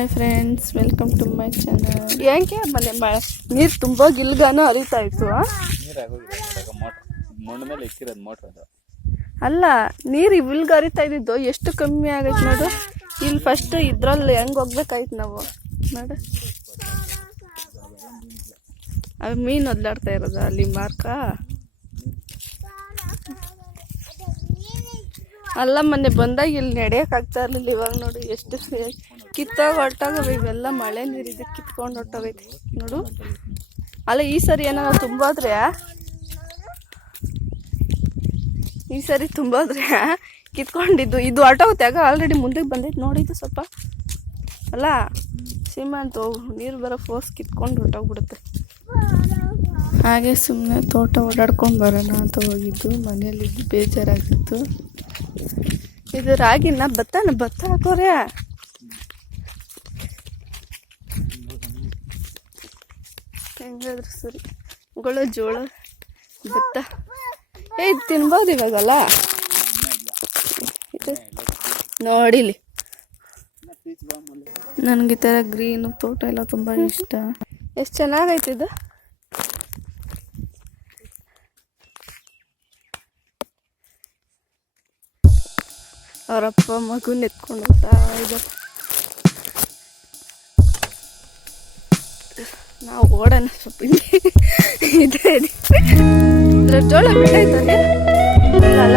Hi friends welcome to my channel ಯಾಕೆ ಮನೆ ಮ ನೀರು ತುಂಬ ಗಿಲ್ಗಾನು ಹರಿತಾ ಇತ್ತು ಅಲ್ಲ, ನೀರು ಇವಿಲ್ಗ ಹರಿತಾ ಇದ್ದಿದ್ದು ಎಷ್ಟು ಕಮ್ಮಿ ಆಗೈತೆ ನೋಡು. ಇಲ್ಲಿ ಫಸ್ಟ್ ಇದ್ರಲ್ಲಿ ಹೆಂಗೆ ಹೋಗ್ಬೇಕಾಯ್ತು ನಾವು. ನೋಡು. ಅವು ಮೀನು ಒದ್ಲಾಡ್ತಾ ಇರೋದು ಅಲ್ಲಿ ಮಾರ್ಕ. ಅಲ್ಲ, ಮೊನ್ನೆ ಬಂದಾಗ ಇಲ್ಲಿ ನಡೆಯಕ್ ಆಗ್ತಾ ಇರ್ಲಿಲ್ಲ ಇವಾಗ ನೋಡಿ ಎಷ್ಟು ಕಿತ್ತಾಗ ಹೊರಟಾಗವೆ, ಇವೆಲ್ಲ ಮಳೆ ನೀರಿದೆ ಕಿತ್ಕೊಂಡು ಹೊರಟೋಗೈತೆ ನೋಡು. ಅಲ್ಲ, ಈ ಸರಿ ಏನಾರ ತುಂಬೋದ್ರೆ? ಈ ಸರಿ ತುಂಬೋದ್ರೆ? ಕಿತ್ಕೊಂಡಿದ್ದು. ಇದು ಆಗ ಆಲ್ರೆಡಿ ಮುಂದಕ್ಕೆ ಬಂದೈತೆ. ನೋಡಿದ್ದು ಸ್ವಲ್ಪ. ಅಲ್ಲ ಸಿಮೆಂಟು ನೀರು ಬರೋ ಫೋರ್ಸ್ ಕಿತ್ಕೊಂಡು ಹೊರ್ಟೋಗ್ಬಿಡುತ್ತೆ. ಹಾಗೆ ಸುಮ್ಮನೆ ತೋಟ ಓಡಾಡ್ಕೊಂಡು ಬರೋಣ ಅಂತ ಹೋಗಿದ್ದು. ಮನೇಲಿ ಬೇಜಾರಾಗಿತ್ತು. ಇದು ರಾಗಿನ ಭತ್ತನ? ಭತ್ತ ಹಾಕೋರೆ? ಹೆಂಗಾದ್ರು ಸರಿ. ಗಳು ಜೋಳ, ಭತ್ತ. ಏ ತಿನ್ಬೋದು ಇವಾಗಲ್ಲ. ನೋಡಿಲಿ. ನನಗೆ ಈ ಥರ ಗ್ರೀನು ತೋಟ ಎಲ್ಲ ತುಂಬ ಇಷ್ಟ. ಎಷ್ಟು ಚೆನ್ನಾಗೈತೆ ಇದು? ಅವರಪ್ಪ ಮಗು ನೆತ್ಕೊಂಡು ಹೋಗ್ತಾ ಇದ್ದಾರೆ ನಾವು ಓಡೋಣ ಸ್ವಲ್ಪ ಇದೆ ಜೋಳ ಬಿಟ್ಟಾಯ್ತಾನೆ ಅಲ್ಲ.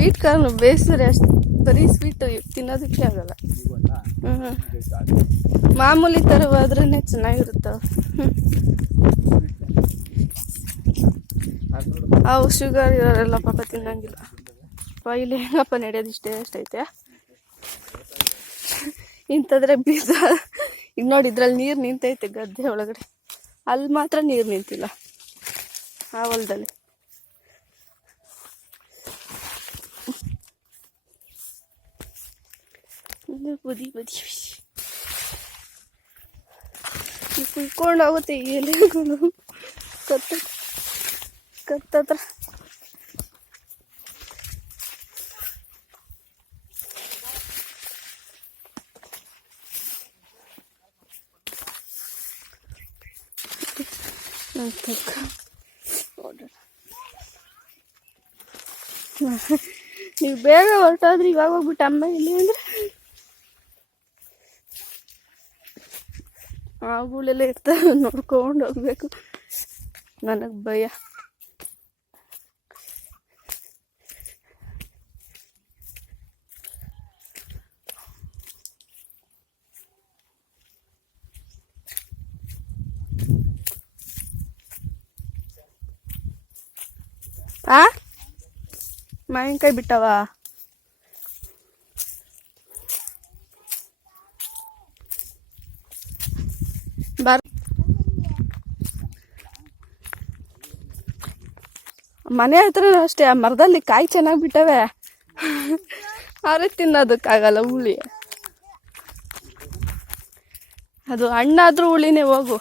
ಸ್ವೀಟ್ ಕಾರ್ನ್ ಬೇಯಿಸಿದ್ರೆ ಅಷ್ಟು ಬರೀ ಸ್ವೀಟ್ ತಿನ್ನೋದಕ್ಕೆ ಆಗಲ್ಲ. ಹ್ಞೂ ಮಾಮೂಲಿ ಥರ ಚೆನ್ನಾಗಿರುತ್ತೆ. ಅವು ಶುಗರ್ ಇರೋರೆಲ್ಲ ಪಾಪ ತಿನ್ನಂಗಿಲ್ಲ. ಇಲ್ಲಿ ಹೆಂಗಪ್ಪ ನಡೆಯೋದು ಇಷ್ಟೇ ಅಷ್ಟೈತೆ. ಇಂಥದ್ರೆ ಬೀಜ. ಈಗ ನೋಡಿ ಇದ್ರಲ್ಲಿ ನೀರು ನಿಂತೈತೆ ಗದ್ದೆ ಒಳಗಡೆ. ಅಲ್ಲಿ ಮಾತ್ರ ನೀರು ನಿಂತಿಲ್ಲ. ಆ ಹೊಲದಲ್ಲಿ. ಇದು ಬದಿ ಬದಿ ಈ ಕುಯ್ಕೊಂಡು ಹೋಗುತ್ತೆ ಈ ಎಲೆಗಳು ಕತ್ತ ಕತ್ತತ್ರ ಅಂತಕ್ಕ ಓಡೋಣ ನೀವು ಬೇಗ ಹೊರಟಾದ್ರೆ ಇವಾಗ ಹೋಗ್ಬಿಟ್ಟು ಅಮ್ಮ ಎಲ್ಲಿ ಅಂದ್ರೆ ಆಗುಳೆಲ್ಲ ಇರ್ತಾವೆ ನೋಡ್ಕೊಂಡು ಹೋಗ್ಬೇಕು. ನನಗೆ ಭಯ. ಆ? ಮಾವಿನಕಾಯಿ ಬಿಟ್ಟವ ಬಾರ್ ಮನೆ ಹತ್ರ ಅಷ್ಟೇ, ಆ ಮರದಲ್ಲಿ ಕಾಯಿ ಚೆನ್ನಾಗಿ ಬಿಟ್ಟವೆ ಅವ್ರ ತಿನ್ನೋದಕ್ಕಾಗಲ್ಲ ಹುಳಿ. ಅದು ಹಣ್ಣಾದ್ರೂ ಹುಳಿನೇ ಹೋಗು.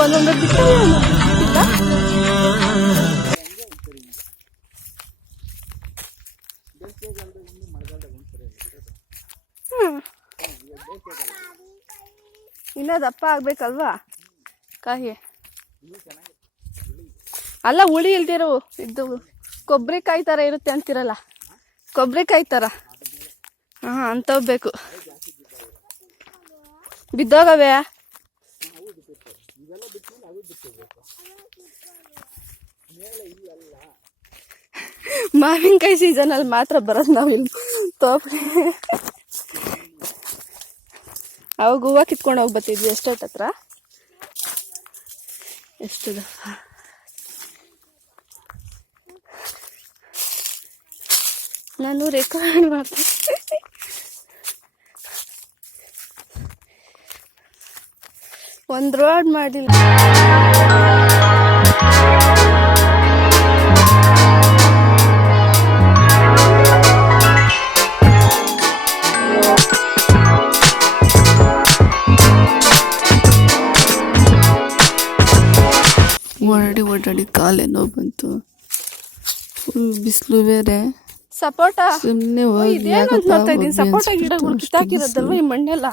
ಒಂದೊಂದು? ಹ್ಮ್. ಇನ್ನ ದಪ್ಪ ಆಗ್ಬೇಕಲ್ವಾ? ಕಾಯಿ ಅಲ್ಲ, ಹುಳಿ ಇಲ್ದಿರೋ ಇದು ಕೊಬ್ಬರಿಕಾಯಿ ಥರ ಇರುತ್ತೆ ಅಂತಿರಲ್ಲ? ಕೊಬ್ಬರಿಕಾಯಿ ಥರ ಹಾಂ, ಅಂಥವು ಬೇಕು. ಬಿದ್ದೋಗವೆ ಮಾವಿನಕಾಯಿ ಸೀಸನಲ್ಲಿ ಮಾತ್ರ ಬರೋದು ನಾವು ಇಲ್ಲಿ ತೋಪಡಿ ಅವಾಗ ಹೂವು ಕಿತ್ಕೊಂಡು ಹೋಗ್ಬತ್ತಿದ್ವಿ ಬರ್ತಿದ್ವಿ ಎಷ್ಟೊತ್ತು ಹತ್ರ ಎಷ್ಟು ನಾನು ರೆಕಾರ್ಡ್ ಮಾಡ್ತೀನಿ. ಒಂದು ರೋಡ್ ಮಾಡಿಲ್ಲ. ಬಿಸಿಲು ಬೇರೆ. ಸಪೋಟ ಸುಮ್ಮನೆ ನೋಡ್ತಾ ಇದ್ದೀನಿ. ಸಪೋಟ ಗಿಡಗಳು ಕಿತ್ತಾಕಿರೋದಲ್ವ ಈ ಮಣ್ಣೆಲ್ಲ?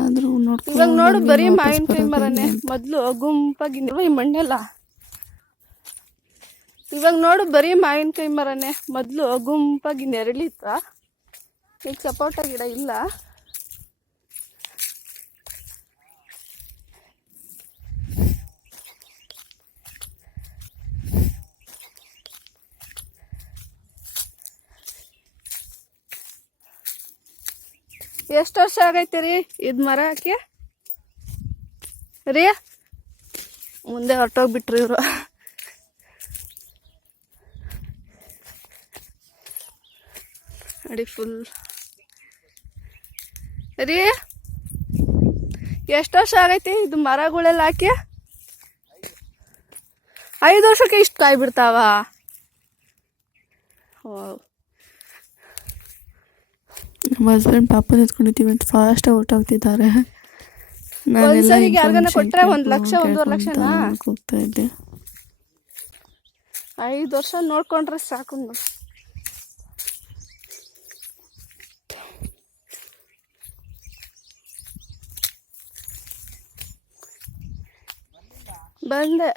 ಆದ್ರೂ ಇವಾಗ ನೋಡು ನೋಡ್ಕೊಂಡು ಬರೀ ಮಾವಿನಕಾಯಿ ಮರನೇ. ಮೊದ್ಲು ಗುಂಪಾಗಿ ಈ ಮಣ್ಣೆಲ್ಲ? ಇವಾಗ ನೋಡು ಬರೀ ಮಾವಿನಕಾಯಿ ಮರನೇ. ಮೊದ್ಲು ಗುಂಪಾಗಿ ನೆರಳಿತ್ತ ಈಗ ಸಪೋಟ ಗಿಡ ಇಲ್ಲ? ಎಷ್ಟು ವರ್ಷ ಆಗೈತೆ ರೀ ಇದು ಮರ ಹಾಕಿ ರೀ? ಮುಂದೆ ಹೊರಟೋಗ್ಬಿಟ್ರಿ ಇವರು. ನೋಡಿ ಫುಲ್ ರೀ? ಎಷ್ಟು ವರ್ಷ ಆಗೈತಿ ಇದು ಮರಗಳೆಲ್ಲ ಹಾಕಿ? ಐದು ವರ್ಷಕ್ಕೆ ಇಷ್ಟು ಕಾಯಿ ಬಿಡ್ತಾವ ವಾವ್. ನಮ್ಮ ಹಸ್ಬೆಂಡ್ ಪಾಪ ನಿಂತ್ಕೊಂಡಿದ್ದೀವಿ ಅಂತ ಫಾಸ್ಟಾಗಿ ಹೊರ್ಟೋಗ್ತಿದ್ದಾರೆ ಒಂದ್ಸರಿಗೆ ಯಾರ್ಗಾನ ಕೊಟ್ರೆ ಒಂದ್ ಲಕ್ಷ, ಒಂದೂವರೆ ಲಕ್ಷನಾ? ಹೋಗ್ತಾ ಇದ್ದೆ ಐದು ವರ್ಷ ನೋಡ್ಕೊಂಡ್ರೆ ಸಾಕು. ಬಂದೆ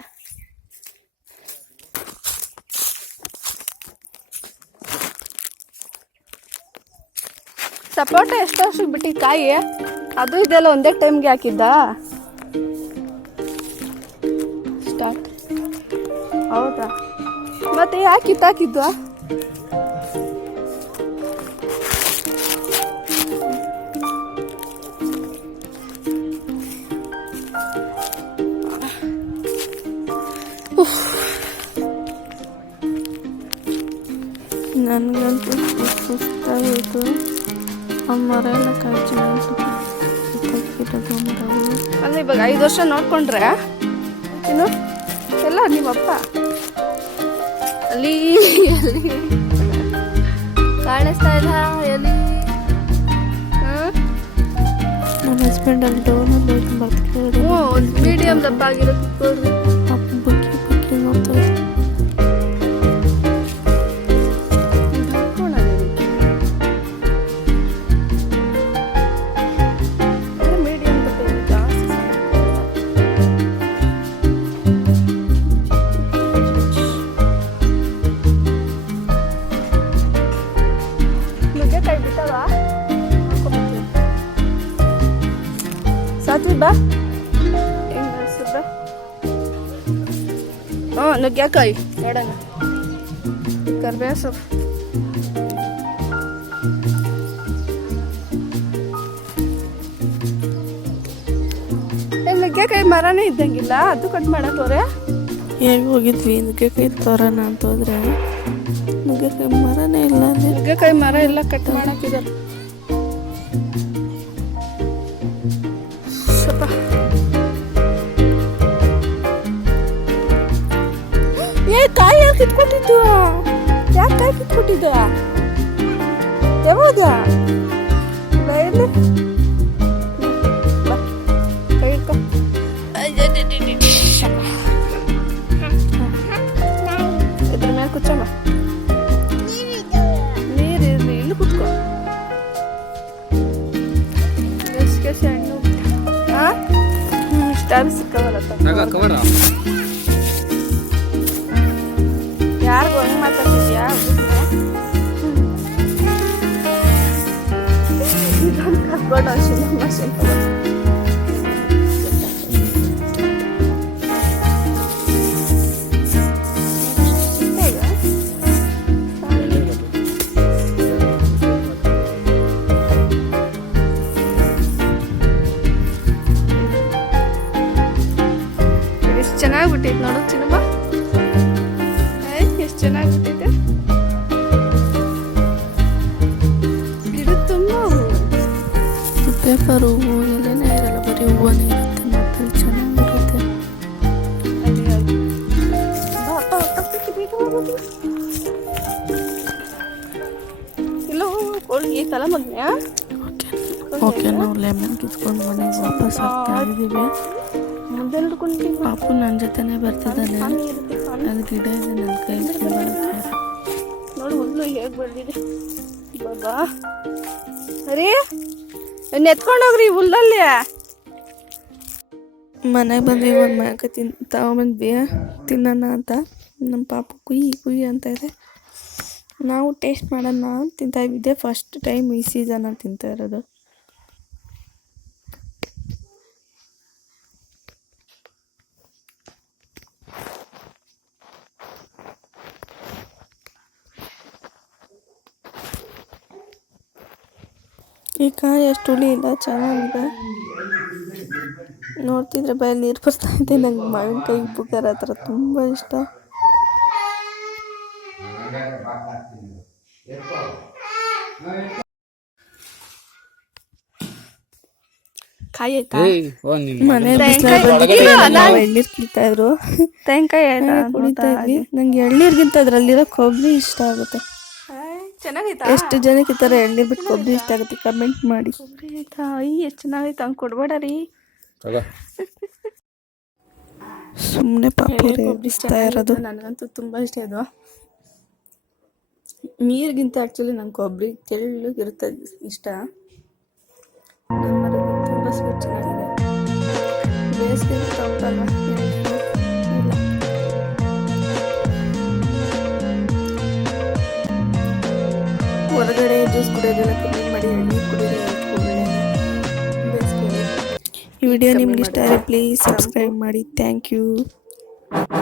ಸಪೋಟ ಎಷ್ಟು ವರ್ಷಕ್ಕೆ ಕಾಯಿ ಅದು ಇದೆಲ್ಲ ಒಂದೇ ಟೈಮ್ಗೆ ಹಾಕಿದ್ದ? ಸ್ಟಾರ್ಟ್ ಹೌದಾ? ಮತ್ತೆ ಯಾಕೆ ಕಿತ್ತಾಕಿದ್ದು ನನಗಂತೂ ಸುಸ್ತಾಗೋಯ್ತು ಆ ಮರ ಎಲ್ಲ ಕಾಯ್ಚಿ ಅಂದ್ರೆ ಇವಾಗ ಐದು ವರ್ಷ ನೋಡ್ಕೊಂಡ್ರೆ ಏನು? ಎಲ್ಲ ನಿಮ್ಮಪ್ಪ ಅಲ್ಲಿ ಅಲ್ಲಿ. ಕಾಣಿಸ್ತಾ ಇಲ್ಲ ಎಲ್ಲಿ? ನಮ್ಮ ಹಸ್ಬೆಂಡ್ ಅಲ್ಲಿ ಡೌನ್ ಬೇಕು ಬರ್ತಿದ್ದಾರೆ ಹ್ಞೂ ಮೀಡಿಯಮ್ ದಪ್ಪ ಆಗಿರೋ ಸಾತ್ವಿ ಬಾ ಹೆಂಗ್ ಬೆಳ್ಸಿದ್ ಬಾ ಹ್ಞೂ ನುಗ್ಗೆಕಾಯಿ ನೋಡೋಣ. ಕರ್ಬೇವು ಸೊಪ್ಪು ಏ, ನುಗ್ಗೆಕಾಯಿ ಮರನೇ ಇದ್ದಂಗಿಲ್ಲ? ಅದು ಕಟ್ ಮಾಡಕ್ಕವ್ರೆ ಹೇಗೆ ಹೋಗಿದ್ವಿ? ನುಗ್ಗೆಕಾಯಿ ತೋರಣ ಅಂತ ಹೋದ್ರೆ. ನುಗ್ಗೆಕಾಯಿ ಮರನೇ ಇಲ್ಲ ನುಗ್ಗೆಕಾಯಿ ಮರ ಎಲ್ಲ ಕಟ್ ಮಾಡಾಕಿದ್ದಾರೆ ಕಾಯಿ ಕಿತ್ಕೊಟ್ಟಿದ್ದು? ಯಾಕೆ ಕಾಯಿ ಕಿತ್ಕೊಟ್ಟಿದ್ದ? ಯಾವಾಗ ಯಾರಿಗೂ ಹಂಗೆ ಮಾತಾಡ್ತಿದ್ಯಾ ಇದೊಂದು ಕರ್ಕೊಂಡು ಅಷ್ಟೇ ಸ್ವಲ್ಪ ನೋಡು ಚಿನ್ನಮ್ಮ ಎಷ್ಟು ಚೆನ್ನಾಗಿಟ್ಟಿದೆ ಗಿಡ ತುಂಬ ಪೇಪರ್ ಹೂವು ಎಲ್ಲನೇ ಇರಲ್ಲ ಬರೀ ಹೂವನೇ ಇರುತ್ತೆ ಮತ್ತೆ ಚೆನ್ನಾಗಿರುತ್ತೆ. ಇಲ್ಲೋ ಕೋಳಿ ಐತಲ್ಲ ಮಗ್ನ್ಯಾ ಓಕೆ ನಾವು ಲೆಮನ್ ಕಿತ್ಕೊಂಡು ಮನೆಗೆ ವಾಪಸ್ ಆಗ್ತಾ ಇದ್ದೀವಿ. ಪಾಪು ನನ್ನ ಜೊತೆನೇ ಬರ್ತಿದ್ದಾನೆ. ಅದು ಗಿಡ ಇದೆ ನನ್ನ ಕೈ ನೋಡಿ ಹೇಗೆ ಬೆಳೆದಿದೆ ಬಾಬಾ ಅರೇ ನೆತ್ಕೊಂಡು ಹೋಗ್ರಿ ಹುಲ್ಲಲ್ಲಿ. ಮನೆಗೆ ಬಂದ್ವಿ ಒಂದು ಮ್ಯಾಕ ತಿನ್ ತಗೊಂಬಂದ್ವಿ. ತಿನ್ನೋಣ ಅಂತ. ನಮ್ಮ ಪಾಪ ಕುಯ್ ಕುಯ್ ಅಂತ ಇದೆ. ನಾವು ಟೇಸ್ಟ್ ಮಾಡೋಣ ತಿಂತಾ ಇದ್ದೆ. ಫಸ್ಟ್ ಟೈಮ್ ಈ ಸೀಸನ್ ತಿಂತಾ ಇರೋದು. ಈ ಕಾಯಿ ಅಷ್ಟು ಹುಳಿ ಇಲ್ಲ ಚೆನ್ನಾಗಿದೆ. ನೋಡ್ತಿದ್ರೆ ಬಾಯಲ್ಲಿ ನೀರು ಬರ್ತಾ ಇದೆ. ನಂಗೆ ಮಾವಿನಕಾಯಿ ಉಪ್ಪು ಖಾರ ಆ ಥರ ತುಂಬ ಇಷ್ಟ. ಕಾಯಿ ಆಯ್ತಾ ಏಯ್ ಓ ನಿನ್ ಮನೇಲಿ ಎಳ್ನೀರು ಕುಡಿತಾ ಇದ್ರು. ತೆಂಕಾಯಿ ಕುಡಿತಾ ಇದ್ವಿ. ನಂಗೆ ಎಳ್ನೀರ್ಗಿಂತ ಅದ್ರಲ್ಲಿರೋ ಕೊಬ್ಬರಿ ಇಷ್ಟ ಆಗುತ್ತೆ. ಚೆನ್ನಾಗೈತಾ? ಎಷ್ಟು ಜನಕ್ಕೆ ಈ ಥರ ಎಣ್ಣೆ ಬಿಟ್ಟು ಕೊಬ್ಬರಿ ಇಷ್ಟ ಆಗುತ್ತೆ. ಕಮೆಂಟ್ ಮಾಡಿ. ಕೊಬ್ಬರಿ ಆಯ್ತಾ? ಅಯ್ಯ ಎಷ್ಟು ಚೆನ್ನಾಗೈತೆ? ಹಂಗೆ ಕೊಡ್ಬೇಡ ರೀ. ಸುಮ್ಮನೆ ಪಾಪ ಇಷ್ಟ ಇರೋದು. ನನಗಂತೂ ತುಂಬ ಇಷ್ಟ ಇದು. ನೀರಿಗಿಂತ ಆ್ಯಕ್ಚುಲಿ ನಂಗೆ ಕೊಬ್ಬರಿ ತೆಳ್ಳಗಿರುತ್ತೆ ಇಷ್ಟ. ತುಂಬ ಸ್ವಚ್ಛ ಚೆನ್ನಾಗಿದೆ ಬೇಸಿಗೆ ಹೊರಗಡೆ ಜ್ಯೂಸ್ ಕುಡಿಯೋದೆಲ್ಲ ಕಮ್ಮಿ ಮಾಡಿ ಕುಡಿಯೋದು ಈ ವಿಡಿಯೋ ನಿಮ್ಗೆ ಇಷ್ಟ ಆದರೆ ಪ್ಲೀಸ್ ಸಬ್ಸ್ಕ್ರೈಬ್ ಮಾಡಿ. Thank you